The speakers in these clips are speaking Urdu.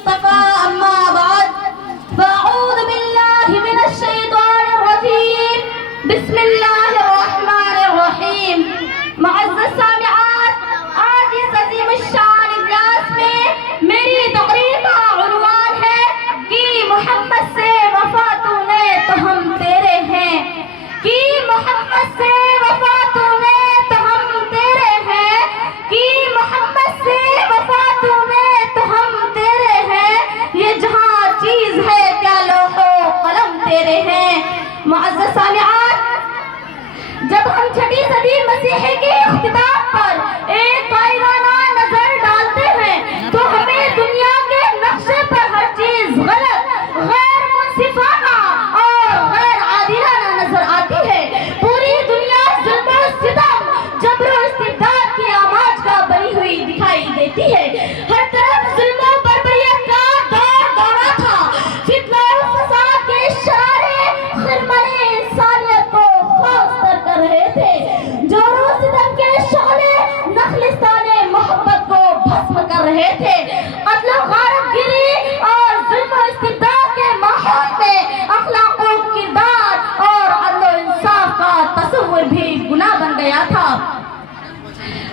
المصطفى أما بعد فأعوذ بالله من الشيطان الرجيم بسم الله الرحمن الرحيم معزز سامعات آج اس عظیم الشان اجلاس میں میری تقریر کا عنوان ہے کہ محمد سے وفا تو نے تو ہم تیرے ہیں کہ محمد سے وفا تو نے تو ہم تیرے ہیں کہ محمد سے وفا تو نے تو ہم تیرے ہیں یہ جہاں چیز ہے کیا لوح و قلم تیرے ہیں معزز سامعات جب ہم چھٹی صدی مسیحی کے اختتام پر ایک قائلانہ نظر ڈالتے ہیں تو ہمیں دنیا کے نقشے پر ہر چیز غلط غیر منصفانہ اور غیر عادلانہ نظر آتی ہے پوری دنیا ظلم و ستم جبر و استبداد کی آماج کا بری ہوئی دکھائی دیتی ہے ہر طرف ظلم و بربریت کا دور دورہ تھا فتنہ و فساد کے شرارے خرمن انسانیت کو خوفزدہ کر رہے تھے جور و ستم کے شعلے نخلستان محبت کو بھسم کر رہے تھے عدل و غارت گیری اور ظلم و استبداد کے ماحول میں اخلاق و کردار اور عدل و انصاف کا تصور بھی گناہ بن گیا تھا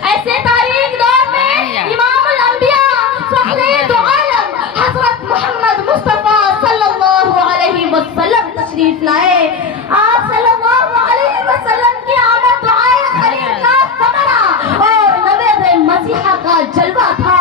ایسے تاریخ دور میں امام الانبیاء فخر دو عالم حضرت محمد مصطفیٰ صلی اللہ علیہ وسلم تشریف لائے آپ صلی اللہ علیہ وسلم کی آمد دعائے خلیل کا ثمرہ اور نبی مسیحا کا جلوہ تھا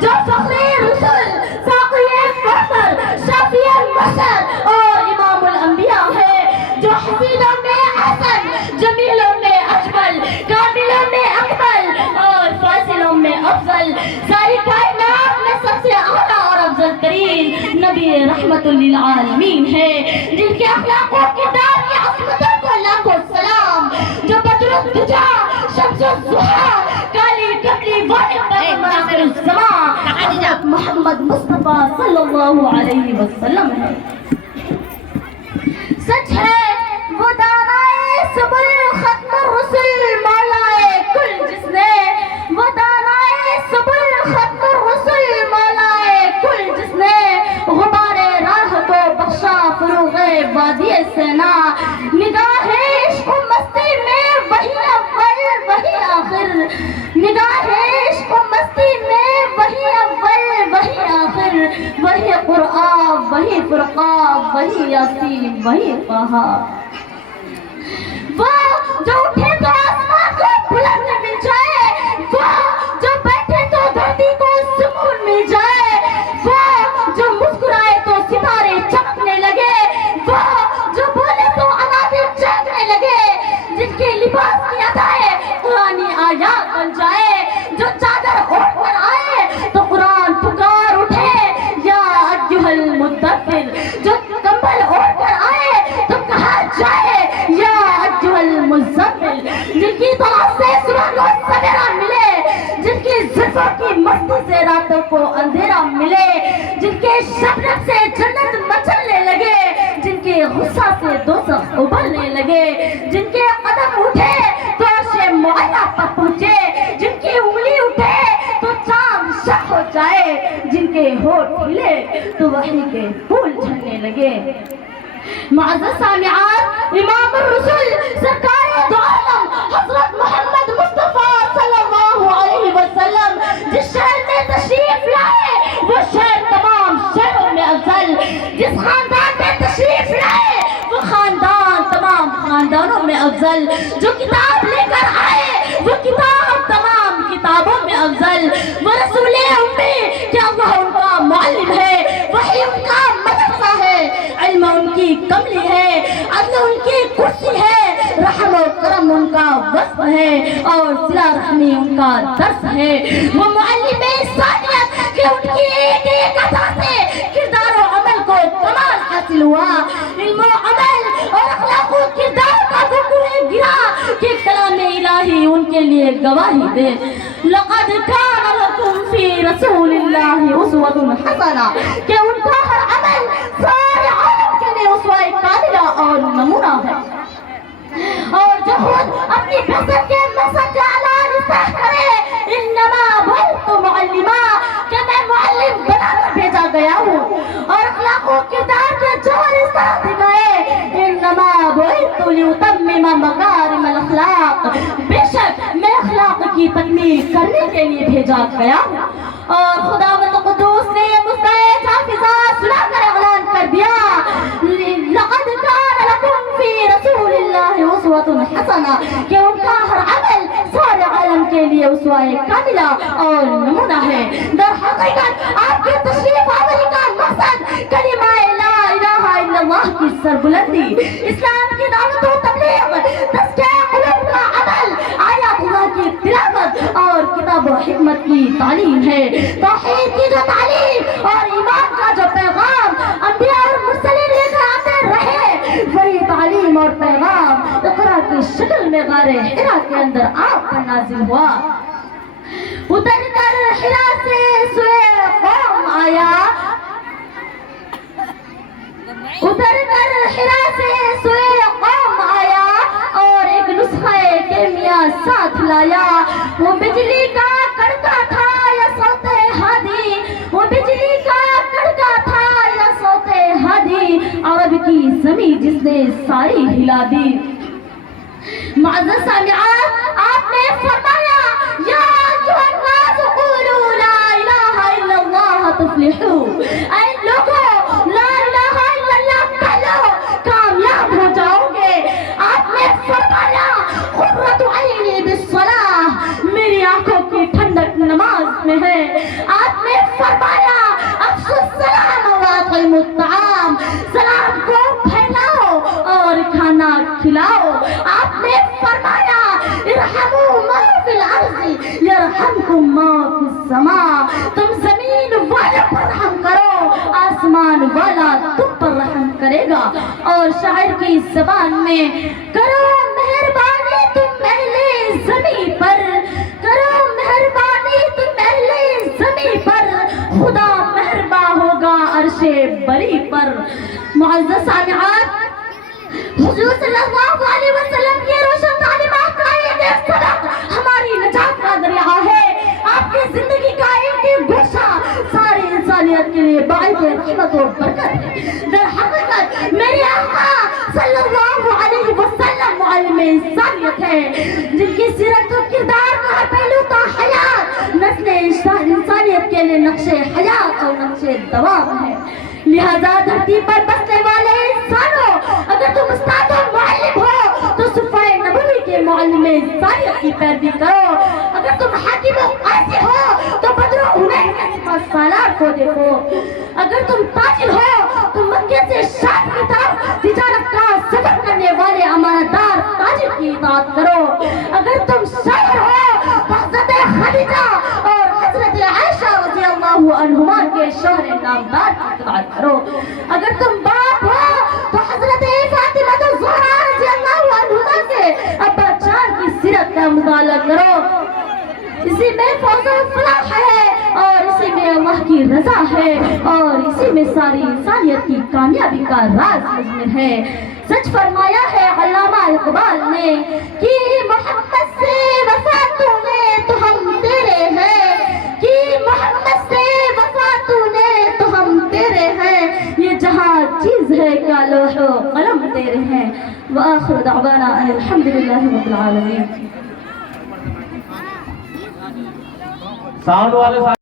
جو فخر رسل ساقی کوثر شافی المحشر اور امام الانبیاء ہے جو حسینوں میں احسن جمیلوں میں اجمل کاملوں میں اکمل اور فاضلوں میں افضل ساری کائنات میں سب سے اعلیٰ اور افضل ترین نبی رحمت للعالمین ہے جن کے اخلاق و کردار کی عظمتوں کو لاکھوں سلام جو بدر الدجا شمس الضحیٰ کالی کملی واحد پیغمبر آخر الزمان حضرت محمد مصطفیٰ صلی اللہ علیہ وسلم ہے سچ ہے وہ دانائے سبل ختم الرسل مولائے کل جس نے وہ دانائے سبل ختم الرسل مولائے کل جس نے غبار راہ کو بخشا فروغ وادی سینا نگاہ عشق و مستی میں وہی اول وہی آخر نگاہ عشق و مستی میں وہی اول وہی آخر وہی قرآن وہی فرقان وہی یاسین وہی طہا وہ جو اٹھے تو آسمان کو بلند مل جائے وہ جو بیٹھے تو دھرتی کو سکون مل جائے وہ جو مسکرائے تو ستارے چمکنے لگے وہ جو بولے تو انادر چہکنے لگے جن کے لباس کی ادائے قرآنی آیات بن جائے جو چادر اوڑھ کر آئے تو قرآن پکار اٹھے یا ایھا المدثر جو کمبل اوڑھ کر آئے تو کہا جائے یا ایھا المزمل جن کی طاعت سے صبح کو سویرا ملے جن کی زلفوں کی مستی سے راتوں کو اندھیرا ملے جن کے شبنم سے جنت مچلنے لگے جن کے غصہ سے دوزخ ابلنے لگے جن کے قدم اٹھے تو عرش معلیٰ پر پہنچے جن کی انگلی اٹھے تو چاند شق ہو جائے جن کے ہونٹ کھلے تو وحی کے پھول جھڑنے لگے معزز سامعات امام الرسل سرکار دو عالم حضرت محمد مصطفیٰ صلی اللہ علیہ وسلم جس شہر میں تشریف لائے وہ شہر تمام شہروں میں افضل جس خاندان میں تشریف لائے وہ خاندان تمام خاندانوں میں افضل جو کتاب لے کر آئے وہ کتاب تمام کتابوں میں افضل وہ رسول امی کہ اللہ ان کا معلم ہے وحی ان کا مدرسہ ہے علم ان کی کملی ہے عدل ان کی کرسی ہے رحم و کرم ان کا وصف ہے اور صلہ رحمی ان کا درس ہے وہ معلم انسانیت کہ ان کی ایک ایک ادا سے کردار و عمل کو کمال حاصل ہوا علم و عمل اور اخلاق و کردار کا وقوع گرا کہ کلام الہی ان کے لیے گواہی دے لقد کان لکم فی رسول اللہ اسوۃ حسنہ کہ ان کا ہر عمل سارے عالم کے لیے اسوہ کاملہ اور نمونہ ہے اور جو خود اپنی بعثت کے مقصد کا اعلان اس طرح کرے انما بعثت معلما کہ میں معلم بنا کر بھیجا گیا ہوں اور اخلاق و کردار کے جوہر اس طرح دکھائے انما بعثت لاتمم مکارم الاخلاق، بے شک میں اخلاق کی تکمیل کرنے کے لیے بھیجا گیا ہوں۔ اور خداوند قدوس نے مستعد حافظہ سنا کر اعلان کر دیا لقد کان لکم فی رسول اللہ اسوۃ حسنہ، کہ ان کا ہر عمل سارے عالم کے لیے اسوہ کاملہ اور نمونہ ہے۔ در حقیقت آپ کی تشریف آوری کا مقصد کلمہ لا الہ الا اللہ کی سربلندی، اسلام کی دعوت و تبلیغ، تزکیہ قلوب کا عمل، آیات اللہ کی تلاوت اور کتاب و حکمت کی تعلیم ہے۔ توحید کی جو تعلیم اور ایمان کا جو پیغام انبیاء اور مرسلین لے کر آتے رہے، وہی تعلیم اور پیغام اقرا کی شکل میں غار حرا کے اندر آپ پر نازل ہوا۔ اتر کر حرا سے سوئے قوم آیا، اتر کر حرا سے سوئے قوم آیا اور ایک نسخہ کیمیا ساتھ لایا۔ وہ بجلی کا کڑکا تھا یا صوت ہادی، وہ بجلی کا کڑکا تھا یا صوت ہادی، عرب کی زمین جس نے ساری ہلا دی۔ معزز سامعات، آپ نے فرمایا یا ایھا الناس قولوا لا الہ الا اللہ تفلحوا، اے لوگوں لا الہ الا اللہ کہہ لو کامیاب ہو جاؤ گے۔ آپ نے فرمایا قرۃ عینی بالصلاۃ، میری آنکھوں کی ٹھنڈک نماز میں ہے۔ آپ نے فرمایا افشوا السلام واطعموا الطعام، سلام کو پھیلاؤ اور کھانا کھلاؤ۔ آپ نے فرمایا ارحموا من فی الارض یرحمکم من فی السماء، تم زمین والوں پر رحم کرو، آسمان والا تم پر رحم کرے گا۔ اور شاعر کی زبان میں کرو مہربانی تم اہل زمین پر، کرو مہربانی تم اہل زمین پر، خدا مہربان ہوگا عرش بری پر۔ معزز سامعات، حضور صلی اللہ علیہ وسلم کی روشن تعلیمات کا ایک سبق ہماری نجات کا ذریعہ ہے۔ آپ کی زندگی کا ایک گوشہ ساری انسانیت کے لیے باعث رحمت و برکت ہے۔ در حقیقت میرے آقا صلی اللہ علیہ وسلم معلم انسانیت ہے، جن کی سیرت و کردار کا پہلو تا حیات نسل انسانیت کے لیے نقش حیات اور نقش دوام ہے۔ لہذا دھرتی پر بسنے والے انسانوں، اگر تم استاد و معلم ہو تو صفائے نبوی کے معلم انسانیت کی پیروی کرو، اگر تم حاکم و قاضی ہو تو بدر و حنین کے سپہ سالار کو دیکھو، اگر تم تاجر ہو تو مکے سے شام کی طرف تجارت کا سفر کرنے والے امانت دار تاجر کی اطاعت کرو، اگر تم شاعر ہو تو حضرت خدیجہ اور حضرت عائشہ رضی اللہ عنہما کے شوہر نامدار کی اطاعت کرو، اگر تم باپ ہو تو حضرت فاطمہ الزہرا رضی اللہ عنہما کے ابا جان کی سیرت کا مطالعہ کرو۔ اسی میں فوز و فلاح ہے اور اسی میں اللہ کی رضا ہے اور اسی میں ساری انسانیت کی کامیابی کا راز مضمر ہے۔ سچ فرمایا ہے علامہ اقبال نے کہ محمد سے وفا تو نے تو ہم تیرے ہیں، کہ محمد سے وفا تو نے تو ہم تیرے ہیں، یہ جہاں چیز ہے کیا لوح و قلم تیرے ہیں۔ وآخر دعوانا ان الحمدللہ رب العالمین۔ ساؤنڈ والے